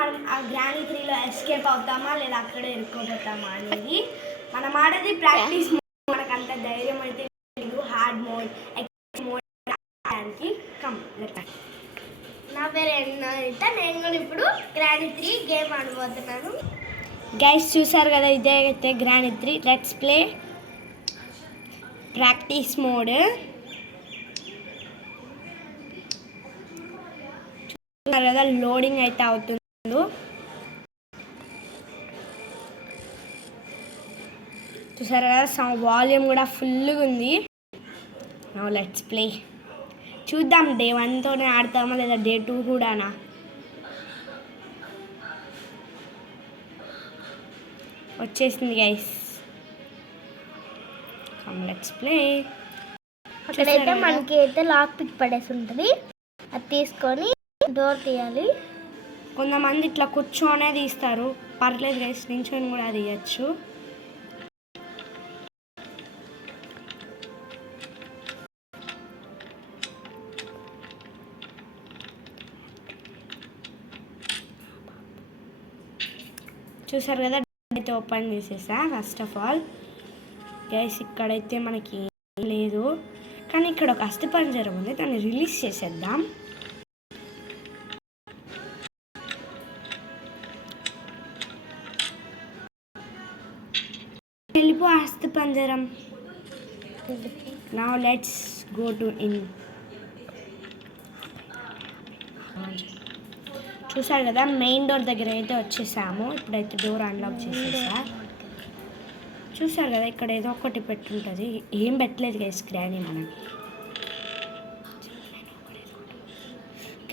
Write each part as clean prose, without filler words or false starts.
మనం ఆ grand 3లో escape అవుతామా లేదా అక్కడే ఇరుక్కోపోతామా అనేది మనం ఆడేది ప్రాక్టీస్. మనకు అంత ధైర్యం అయితే లేదు హార్డ్ మోడ్ ఎక్స్ మోడ్ ఆడడానికి. నా పేరు అయితే నేను కూడా ఇప్పుడు గ్రాండ్ 3 గేమ్ ఆడబోతున్నాను. గైస్ చూసారు కదా, ఇదే అయితే grand 3. Let's play practice mode. చూసారు కదా, లోడింగ్ అయితే అవుతుంది. చూసారు కదా, వాల్యూమ్ కూడా ఫుల్గా ఉంది. Now let's play. చూద్దాం డే 1తోనే ఆడతామా లేదా డే 2 కూడానా. వచ్చేసింది గైస్. Let's play. అక్కడైతే మనకి అయితే లాక్ పిక్ పడేసి ఉంటుంది, అది తీసుకొని డోర్ తీయాలి. కొంతమంది ఇట్లా కూర్చొనే తీస్తారు, పర్లేదు గైస్, నించొని కూడా తీయచ్చు. చూసారు కదా, అయితే ఓపెన్ చేసేసా. ఫస్ట్ ఆఫ్ ఆల్ గైస్ ఇక్కడైతే మనకి లేదు, కానీ ఇక్కడ ఒక అస్థిపంజరం ఉంది, దాన్ని రిలీజ్ చేసేద్దాం. వెళ్ళిపో అస్థిపంజరం. Now let's go to in. చూసారు కదా, మెయిన్ డోర్ దగ్గర అయితే వచ్చేసాము. ఇప్పుడైతే డోర్ అన్లాక్ చేసేసా. చూసారు కదా, ఇక్కడ ఏదో ఒకటి పెట్టుంటుంది. ఏం పెట్టలేదు గైస్ గ్రానీ మనకి.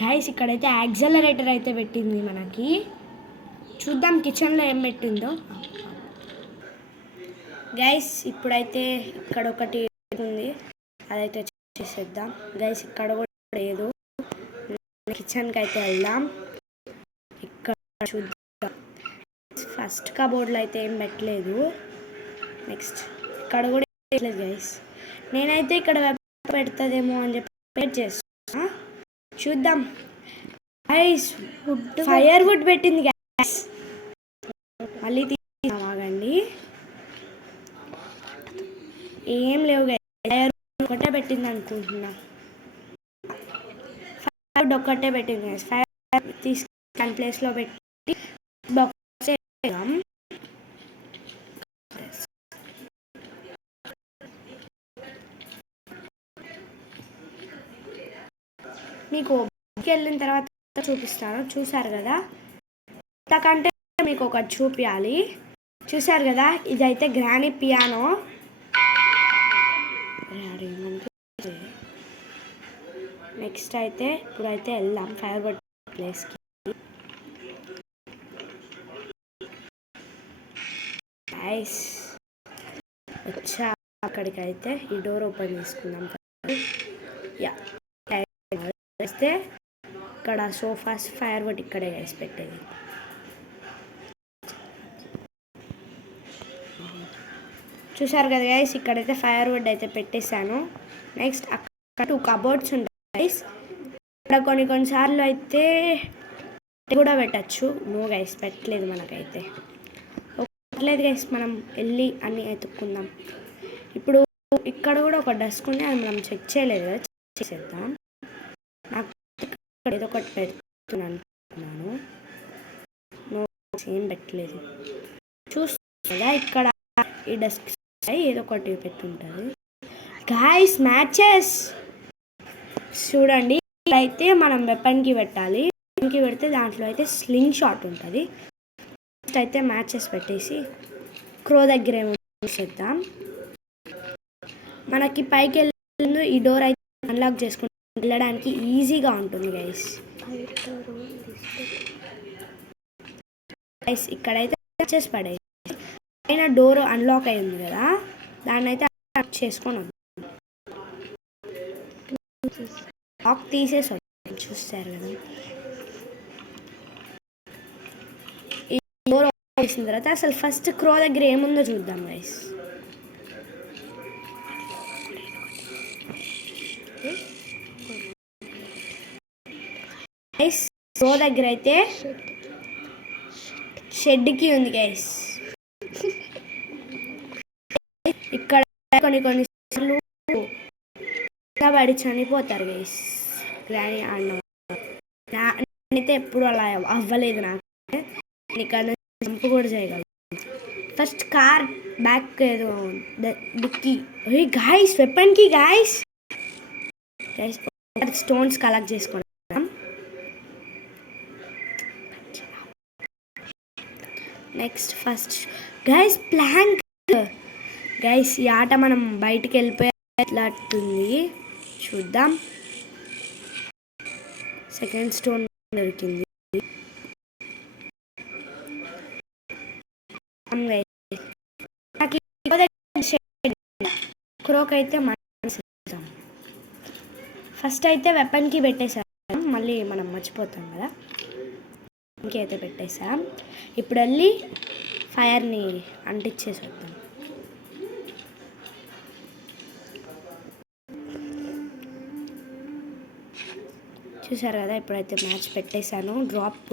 గైస్ ఇక్కడైతే యాక్సలరేటర్ అయితే పెట్టింది మనకి. చూద్దాం కిచెన్లో ఏం పెట్టిందో. గైస్ ఇప్పుడైతే ఇక్కడ ఒకటి ఉంది, అదైతే చేసేద్దాం. గైస్ ఇక్కడ కూడా లేదు. కిచెన్కి అయితే వెళ్దాం. ఇక్కడ చూద్దాం. ఫస్ట్ కబోర్డ్లో అయితే ఏం పెట్టలేదు. నెక్స్ట్ ఇక్కడ కూడా పెట్టలేదు గైస్. నేనైతే ఇక్కడ పెడుతుందేమో అని చెప్పి వెయిట్ చేస్తున్నా. చూద్దాం. గైస్ ఫైర్ వుడ్ పెట్టింది గైస్. మళ్ళీ ఆగండి, ఏం లేవు గైస్. ఫైర్ ఒకటే పెట్టింది అనుకుంటున్నా. ఫైర్ ఒక్కటే పెట్టింది గైస్. ఫైర్ తీసుకొని ప్లేస్లో పెట్టి బాక్స్ వేద్దాం. మీకు వెళ్ళిన తర్వాత చూపిస్తాను. చూసారు కదా, ఇంతకంటే మీకు ఒకటి చూపించాలి. చూసారు కదా, ఇదైతే గ్రానీ పియానో. నెక్స్ట్ అయితే ఇప్పుడైతే వెళ్దాం ఫైర్ వుడ్ ప్లేస్కి. గైస్ వచ్చా అక్కడికైతే ఈ డోర్ ఓపెన్ చేసుకుందాం. యా వేస్తే ఇక్కడ సోఫాస్ ఫైర్ వుడ్ ఇక్కడే వేసి పెట్టేది. చూసారు కదా గైస్, ఇక్కడైతే ఫైర్ వుడ్ అయితే పెట్టేశాను. నెక్స్ట్ అక్కడ 2 కబోర్డ్స్ ఉంటాయి గైస్. ఇక్కడ కొన్నిసార్లు అయితే కూడా పెట్టచ్చు. నో గైస్ పెట్టలేదు మనకైతే. పెట్టలేదు గైస్, మనం వెళ్ళి అన్నీ ఎత్తుక్కుందాం. ఇప్పుడు ఇక్కడ కూడా ఒక డస్క్ ఉంది, అది మనం చెక్ చేయలేదు కదా, చెక్ చేసేద్దాం. నాకు ఏదో ఒకటి పెడుతున్నాను. నో ఏం పెట్టలేదు. చూస్తుందా ఇక్కడ ఈ డస్క్ ఏదో ఒకటి పెట్టుంటుంది. గైస్ మ్యాచెస్ చూడండి, అయితే మనం వెపన్కి పెట్టాలి. వెపన్కి పెడితే దాంట్లో అయితే స్లింగ్ షాట్ ఉంటుంది. నెక్స్ట్ అయితే మ్యాచెస్ పెట్టేసి క్రో దగ్గర ఏమో చేద్దాం. మనకి పైకి వెళ్ళి ఈ డోర్ అయితే అన్లాక్ చేసుకుని వెళ్ళడానికి ఈజీగా ఉంటుంది గైస్. గైస్ ఇక్కడైతే మ్యాచెస్ పడాయి. పైన డోర్ అన్లాక్ అయింది కదా, దాన్ని అయితే అన్లాక్ చేసుకొని లాక్ తీసేసి చూస్తారు కదా. ఈ డోర్ వేసిన తర్వాత అసలు ఫస్ట్ క్రో దగ్గర ఏముందో చూద్దాం గైస్. గైస్ క్రో దగ్గర అయితే షెడ్కి ఉంది గైస్. ఇక్కడ కొన్ని సార్లు పడి చనిపోతారు గైస్. గ్రానీ ఆడిన నేనైతే ఎప్పుడు అలా అవ్వలేదు. నాకు ఇక్కడ జంప్ కూడా చేయగలను. ఫస్ట్ కార్ బ్యాక్ ఏదో డిక్కీ గాయస్, వెపన్కి గాయస్ స్టోన్స్ కలెక్ట్ చేసుకున్నాం. Next first guys plank. Guys ఈ ఆట మనం బయటికి వెళ్ళిపోయేటట్టుంది, చూద్దాం. సెకండ్ స్టోన్ దొరికింది. క్రోక్ అయితే ఫస్ట్ అయితే వెపన్కి పెట్టేసాం, మళ్ళీ మనం మర్చిపోతాం కదా. ఇంకే అయితే పెట్టేసాం. ఇప్పుడు వెళ్ళి ఫైర్ని అంటించేసి వద్దాం. చూసారు కదా, ఇప్పుడైతే మ్యాచ్ పెట్టేశాను. డ్రాప్